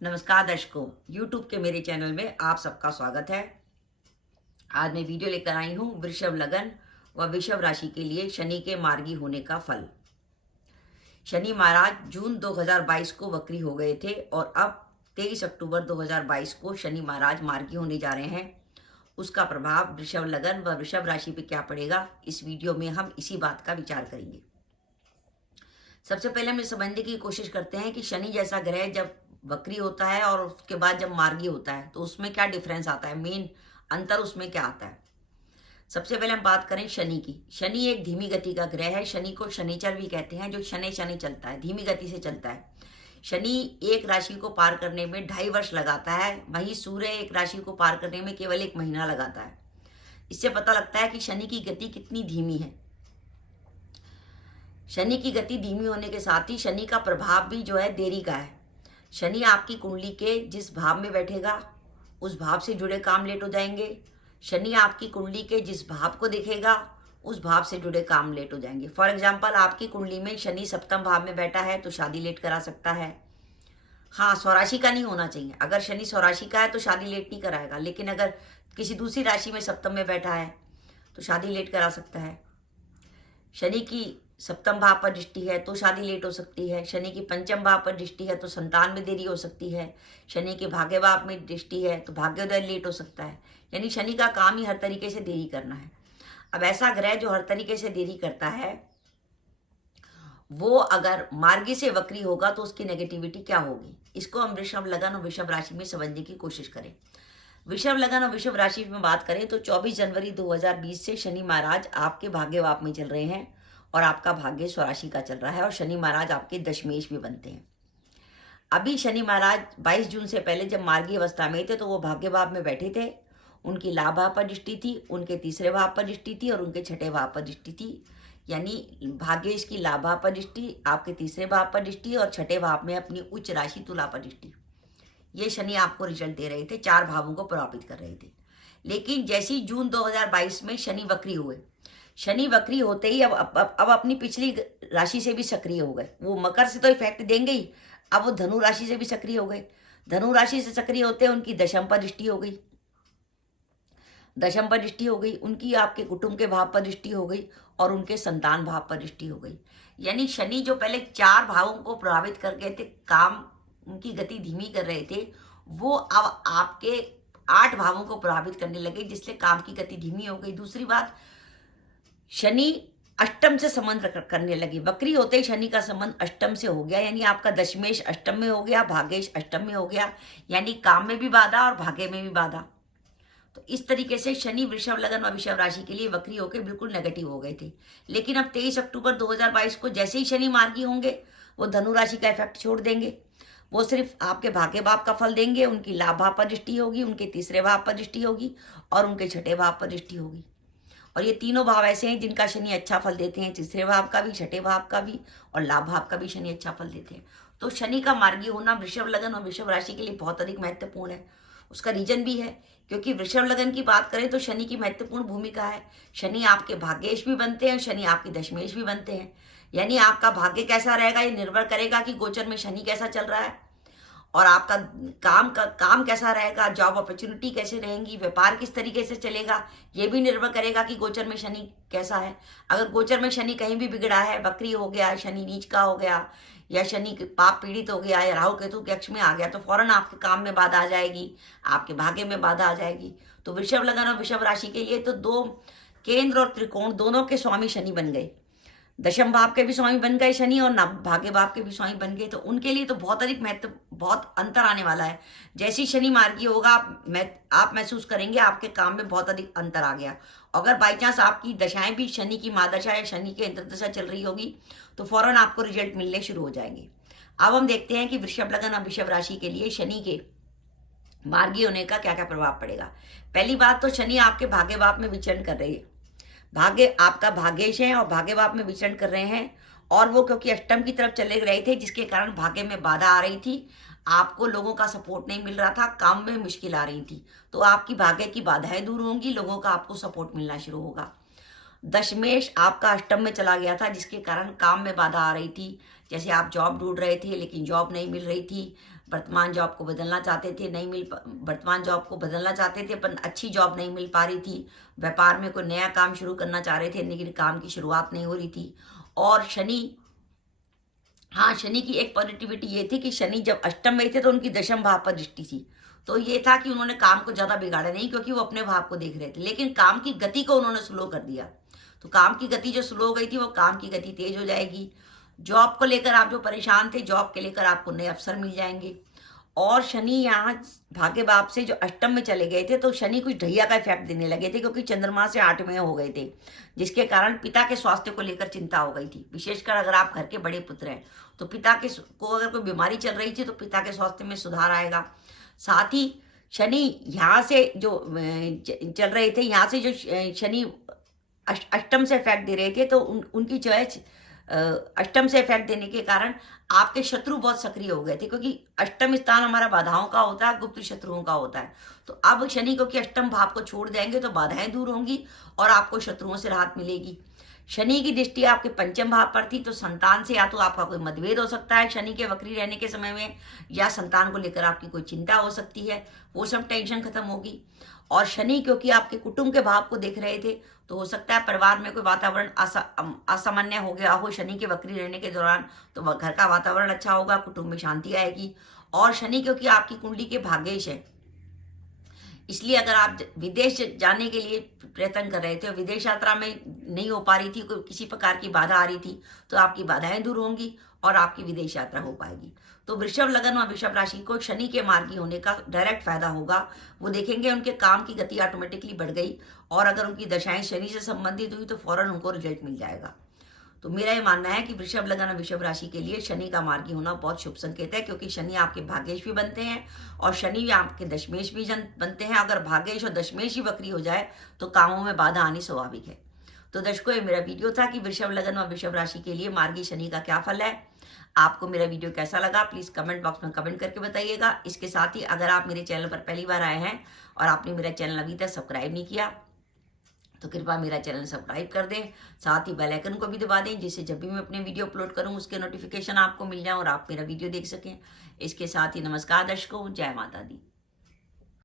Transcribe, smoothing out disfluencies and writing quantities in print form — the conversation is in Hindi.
नमस्कार दर्शकों, YouTube के मेरे चैनल में आप सबका स्वागत है। आज मैं वीडियो लेकर आई हूँ वृषभ लगन व वृषभ राशि के लिए शनि के मार्गी होने का फल। शनि महाराज जून 2022 को वक्री हो गए थे और अब 23 अक्टूबर 2022 को शनि महाराज मार्गी होने जा रहे हैं। उसका प्रभाव वृषभ लगन व वृषभ राशि पे क्या पड़ेगा, इस वीडियो में हम इसी बात का विचार करेंगे। सबसे पहले हम समझने की कोशिश करते हैं कि शनि जैसा ग्रह जब वक्री होता है और उसके बाद जब मार्गी होता है तो उसमें क्या डिफरेंस आता है, मेन अंतर उसमें क्या आता है। सबसे पहले हम बात करें शनि की। शनि एक धीमी गति का ग्रह है। शनि को शनिचर भी कहते हैं, जो शनि शनि चलता है, धीमी गति से चलता है। शनि एक राशि को पार करने में 2.5 वर्ष लगाता है, वहीं सूर्य एक राशि को पार करने में केवल 1 महीना लगाता है। इससे पता लगता है कि शनि की गति कितनी धीमी है। शनि की गति धीमी होने के साथ ही शनि का प्रभाव भी जो है देरी का है। शनि आपकी कुंडली के जिस भाव में बैठेगा उस भाव से जुड़े काम लेट हो जाएंगे। शनि आपकी कुंडली के जिस भाव को देखेगा उस भाव से जुड़े काम लेट हो जाएंगे। फॉर एग्जाम्पल, आपकी कुंडली में शनि सप्तम भाव में बैठा है तो शादी लेट करा सकता है। हाँ, स्वराशि का नहीं होना चाहिए। अगर शनि स्वराशि का है तो शादी लेट नहीं कराएगा, लेकिन अगर किसी दूसरी राशि में सप्तम में बैठा है तो शादी लेट करा सकता है। शनि की सप्तम भाव पर दृष्टि है तो शादी लेट हो सकती है। शनि की पंचम भाव पर दृष्टि है तो संतान में देरी हो सकती है। शनि के भाग्य भाव में दृष्टि है तो भाग्योदय लेट हो सकता है। यानी शनि का काम ही हर तरीके से देरी करना है। अब ऐसा ग्रह जो हर तरीके से देरी करता है वो अगर मार्गी से वक्री होगा तो उसकी नेगेटिविटी क्या होगी, इसको हम वृषभ लगन और वृषभ राशि में समझने की कोशिश करें। वृषभ लगन और वृषभ राशि में बात करें तो 24 जनवरी 2020 से शनि महाराज आपके भाग्य भाव में चल रहे हैं और आपका भाग्य स्वराशि का चल रहा है और शनि महाराज आपके दशमेश भी बनते हैं। अभी शनि महाराज 22 जून से पहले जब मार्गी अवस्था में थे तो वो भाग्य भाव में बैठे थे। उनकी लाभ भाव पर दृष्टि थी, उनके तीसरे भाव पर दृष्टि थी और उनके छठे भाव पर दृष्टि थी। यानी भाग्येश की लाभ भाव पर दृष्टि, आपके तीसरे भाव पर दृष्टि और छठे भाव में अपनी उच्च राशि तुला पर दृष्टि। ये शनि आपको रिजल्ट दे रहे थे, 4 भावों को प्रभावित कर रहे थे। लेकिन जैसी जून 2022 में शनि वक्री हुए, शनि वक्री होते ही अब अपनी पिछली राशि से भी सक्रिय हो गए। वो मकर से तो इफेक्ट देंगे ही, अब वो धनु राशि से भी सक्रिय हो गए। धनु राशि से सक्रिय होते उनकी दशम पर दृष्टि हो गई, दशम पर दृष्टि हो गई, उनकी आपके कुटुंब के भाव पर दृष्टि हो गई और उनके संतान भाव पर दृष्टि हो गई। यानी शनि जो पहले 4 भावों को प्रभावित कर गए थे, काम उनकी गति धीमी कर रहे थे, वो अब आपके 8 भावों को प्रभावित करने लगे, जिससे काम की गति धीमी हो गई। दूसरी बात, शनि अष्टम से संबंध करने लगे। वक्री होते ही शनि का संबंध अष्टम से हो गया, यानी आपका दशमेश अष्टम में हो गया, भाग्येश अष्टम में हो गया, यानी काम में भी बाधा और भाग्य में भी बाधा। तो इस तरीके से शनि वृषभ लगन और वृषभ राशि के लिए वक्री होकर बिल्कुल नेगेटिव हो गए थे। लेकिन अब 23 अक्टूबर 2022 को जैसे ही शनि मार्गी होंगे वो धनु राशि का इफेक्ट छोड़ देंगे। वो सिर्फ आपके भाग्य भाव का फल देंगे। उनकी लाभ भाव पर दृष्टि होगी, उनके तीसरे भाव पर दृष्टि होगी और उनके छठे भाव पर दृष्टि होगी। और ये तीनों भाव ऐसे हैं जिनका शनि अच्छा फल देते हैं, तीसरे भाव का भी, छठे भाव का भी और लाभ भाव का भी शनि अच्छा फल देते हैं। तो शनि का मार्गी होना वृषभ लगन और वृषभ राशि के लिए बहुत अधिक महत्वपूर्ण है। उसका रीजन भी है, क्योंकि वृषभ लगन की बात करें तो शनि की महत्वपूर्ण भूमिका है। शनि आपके भाग्येश भी बनते हैं, शनि आपकी दशमेश भी बनते हैं। यानी आपका भाग्य कैसा रहेगा ये निर्भर करेगा कि गोचर में शनि कैसा चल रहा है, और आपका काम कैसा रहेगा, जॉब अपॉर्चुनिटी कैसे रहेंगी, व्यापार किस तरीके से चलेगा, ये भी निर्भर करेगा कि गोचर में शनि कैसा है। अगर गोचर में शनि कहीं भी बिगड़ा है, वक्री हो गया, शनि नीच का हो गया या शनि पाप पीड़ित हो गया या राहु केतु के अक्ष में आ गया तो फौरन आपके काम में बाधा आ जाएगी, आपके भाग्य में बाधा आ जाएगी। तो वृषभ लगन और वृषभ राशि के लिए तो 2 केंद्र और त्रिकोण दोनों के स्वामी शनि बन गए। दशम भाव के भी स्वामी बन गए शनि और भाग्य भाव के भी स्वामी बन गए। तो उनके लिए तो बहुत अधिक महत्व, बहुत अंतर आने वाला है। जैसे ही शनि मार्गी होगा आप महसूस करेंगे आपके काम में बहुत अधिक अंतर आ गया। अगर बाई चांस आपकी दशाएं भी शनि की महादशा या शनि की अंतर्दशा चल रही होगी तो फौरन आपको रिजल्ट मिलने शुरू हो जाएंगे। अब हम देखते हैं कि वृषभ लगन और वृषभ राशि के लिए शनि के मार्गी होने का क्या क्या प्रभाव पड़ेगा। पहली बात तो शनि आपके भाग्य भाव में विचरण कर रही है। भाग्य आपका भाग्येश है और भाग्य भाव में विचरण कर रहे हैं, और वो क्योंकि अष्टम की तरफ चले रहे थे जिसके कारण भाग्य में बाधा आ रही थी, आपको लोगों का सपोर्ट नहीं मिल रहा था, काम में मुश्किल आ रही थी। तो आपकी भाग्य की बाधाएं दूर होंगी, लोगों का आपको सपोर्ट मिलना शुरू होगा। दशमेश आपका अष्टम में चला गया था जिसके कारण काम में बाधा आ रही थी, जैसे आप जॉब ढूंढ रहे थे लेकिन जॉब नहीं मिल रही थी, वर्तमान जॉब को बदलना चाहते थे, वर्तमान जॉब को बदलना चाहते थे पर अच्छी जॉब नहीं मिल पा रही थी, व्यापार में कोई नया काम शुरू करना चाह रहे थे लेकिन काम की शुरुआत नहीं हो रही थी। और शनि की एक पॉजिटिविटी ये थी कि शनि जब अष्टम में थे तो उनकी दशम भाव पर दृष्टि थी, तो ये था कि उन्होंने काम को ज्यादा बिगाड़ा नहीं क्योंकि वो अपने भाव को देख रहे थे, लेकिन काम की गति को उन्होंने स्लो कर दिया। तो काम की गति जो स्लो हो गई थी वो काम की गति तेज हो जाएगी। जॉब को लेकर आप जो परेशान थे, जॉब के लेकर आपको नए अवसर मिल जाएंगे। और शनि यहाँ भाग्य भाव से जो अष्टम में चले गए थे तो शनि कुछ ढैया का इफेक्ट देने लगे थे क्योंकि चंद्रमा से 8वें हो गए थे, जिसके कारण पिता के स्वास्थ्य को लेकर चिंता हो गई थी। विशेषकर अगर आप घर के बड़े पुत्र हैं तो पिता के को अगर कोई बीमारी चल रही थी तो पिता के स्वास्थ्य में सुधार आएगा। साथ ही शनि यहाँ से जो चल रहे थे, यहाँ से जो शनि अष्टम से इफेक्ट दे रहे थे तो उनकी जो है अष्टम से इफेक्ट देने के कारण आपके शत्रु बहुत सक्रिय हो गए थे, क्योंकि अष्टम स्थान हमारा बाधाओं का होता है, गुप्त शत्रुओं का होता है। तो अब शनि क्योंकि अष्टम भाव को छोड़ देंगे तो बाधाएं दूर होंगी और आपको शत्रुओं से राहत मिलेगी। शनि की दृष्टि आपके पंचम भाव पर थी तो संतान से या तो आपका कोई मतभेद हो सकता है शनि के वक्री रहने के समय में, या संतान को लेकर आपकी कोई चिंता हो सकती है, वो सब टेंशन खत्म होगी। और शनि क्योंकि आपके कुटुंब के भाव को देख रहे थे तो हो सकता है परिवार में कोई वातावरण असामान्य हो गया हो शनि के वक्री रहने के दौरान, तो घर का वातावरण अच्छा होगा, कुटुंब में शांति आएगी। और शनि क्योंकि आपकी कुंडली के भाग्येश है, इसलिए अगर आप विदेश जाने के लिए प्रयत्न कर रहे थे और विदेश यात्रा में नहीं हो पा रही थी, किसी प्रकार की बाधा आ रही थी, तो आपकी बाधाएं दूर होंगी और आपकी विदेश यात्रा हो पाएगी। तो वृषभ लगन और वृषभ राशि को शनि के मार्गी होने का डायरेक्ट फायदा होगा। वो देखेंगे उनके काम की गति ऑटोमेटिकली बढ़ गई और अगर उनकी दशाएं शनि से संबंधित हुई तो फौरन उनको रिजल्ट मिल जाएगा। तो मेरा ये मानना है कि वृषभ लगन और वृषभ राशि के लिए शनि का मार्गी होना बहुत शुभ संकेत है, क्योंकि शनि आपके भाग्येश भी बनते हैं और शनि भी आपके दशमेश भी बनते हैं। अगर भाग्येश और दशमेश ही वक्री हो जाए तो कामों में बाधा आनी स्वाभाविक है। तो दर्शकों, ये मेरा वीडियो था कि वृषभ लगन और वृषभ राशि के लिए मार्गी शनि का क्या फल है। आपको मेरा वीडियो कैसा लगा प्लीज कमेंट बॉक्स में कमेंट करके बताइएगा। इसके साथ ही अगर आप मेरे चैनल पर पहली बार आए हैं और आपने मेरा चैनल अभी तक सब्सक्राइब नहीं किया तो कृपया मेरा चैनल सब्सक्राइब कर दें, साथ ही बेल आइकन को भी दबा दें, जिससे जब भी मैं अपने वीडियो अपलोड करूं उसके नोटिफिकेशन आपको मिल जाए और आप मेरा वीडियो देख सकें। इसके साथ ही नमस्कार दर्शकों, जय माता दी।